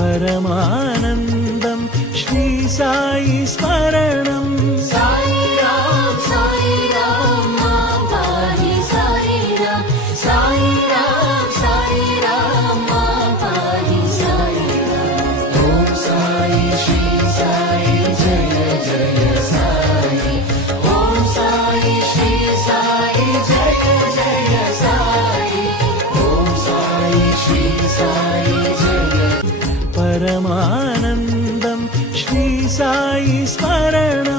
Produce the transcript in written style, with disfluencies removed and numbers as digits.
परमानन्दं श्री साई स्मरणं साई राम मां पाहि साई राम मां पाहि साई राम। ओम साई श्री साई जय जय साई। ओम साई श्री साई जय जय साई। ओम साई श्री साई जय। परमानन्दं श्री साई स्मरणं